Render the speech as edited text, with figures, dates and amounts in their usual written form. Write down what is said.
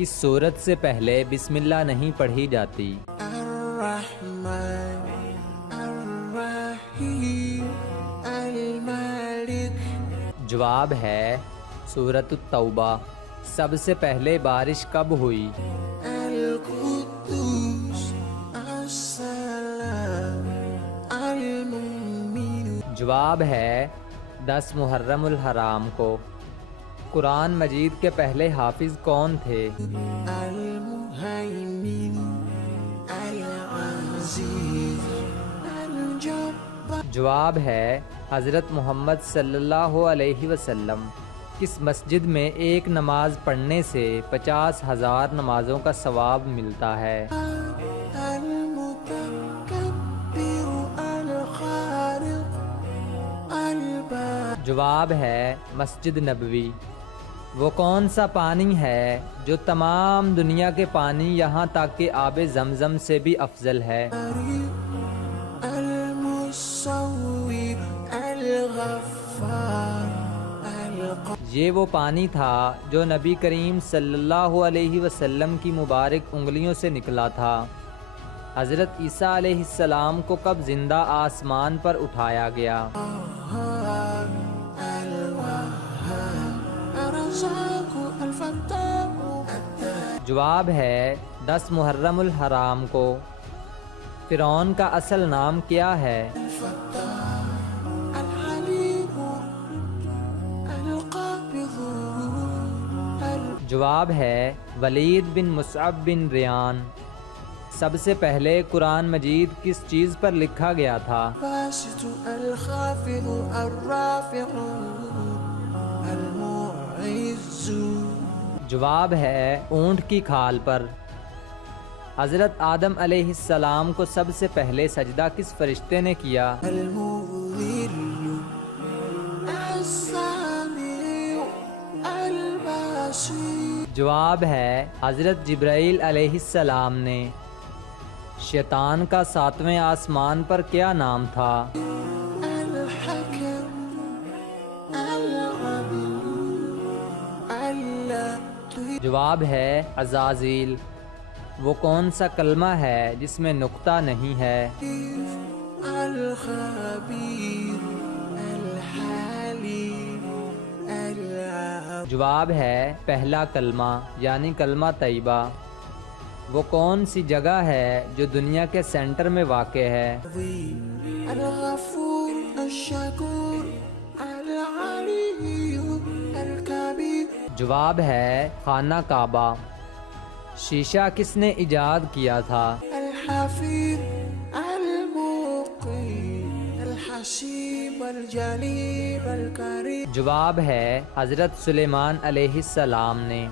کس سورت سے پہلے بسم اللہ نہیں پڑھی جاتی؟ الرحمن الرحیم المالک۔ جواب ہے سورۃ التوبہ۔ سب سے پہلے بارش کب ہوئی؟ القدوس السلام المؤمن۔ جواب ہے 10 محرم الحرام کو۔ قرآن مجید کے پہلے حافظ کون تھے؟ المہیمن العزیز الجبار۔ جواب ہے حضرت محمد صلی اللہ علیہ وسلم۔ کس مسجد میں ایک نماز پڑھنے سے 50,000 نمازوں کا ثواب ملتا ہے؟ المتکبر الخالق البارئ۔ جواب ہے مسجد نبوی۔ وہ کون سا پانی ہے جو تمام دنیا کے پانی یہاں تک کہ آب زمزم سے بھی افضل ہے؟ المصور الغفار یہ وہ پانی تھا جو نبی کریم صلی اللہ علیہ وسلم کی مبارک انگلیوں سے نکلا تھا۔ حضرت عیسیٰ علیہ السلام کو کب زندہ آسمان پر اٹھایا گیا؟ جواب ہے 10 محرم الحرام کو۔ فرعون کا اصل نام کیا ہے؟ جواب ہے ولید بن مصعب بن ریان۔ سب سے پہلے قرآن مجید کس چیز پر لکھا گیا تھا؟ الباسط الخافض الرافع المعز۔ جواب ہے اونٹ کی کھال پر۔ حضرت آدم علیہ السلام کو سب سے پہلے سجدہ کس فرشتے نے کیا؟ المذل السمیع البصیر۔ جواب ہے حضرت جبرائیل علیہ السلام نے۔ شیطان کا 7ویں آسمان پر کیا نام تھا؟ الحکم العدل اللطیف۔ جواب ہے عزازیل۔ وہ کون سا کلمہ ہے جس میں نقطہ نہیں ہے؟ الخبیر الحلیم العفو۔ جواب ہے پہلا کلمہ یعنی کلمہ طیبہ۔ وہ کون سی جگہ ہے جو دنیا کے سینٹر میں واقع ہے؟ الغفور الشکور العلی الکبیر۔ جواب ہے خانہ کعبہ۔ شیشہ کس نے ایجاد کیا تھا؟ الحفیظ المقیم الحسیب الجلیل الکریم۔ جواب ہے حضرت سلیمان علیہ السلام نے۔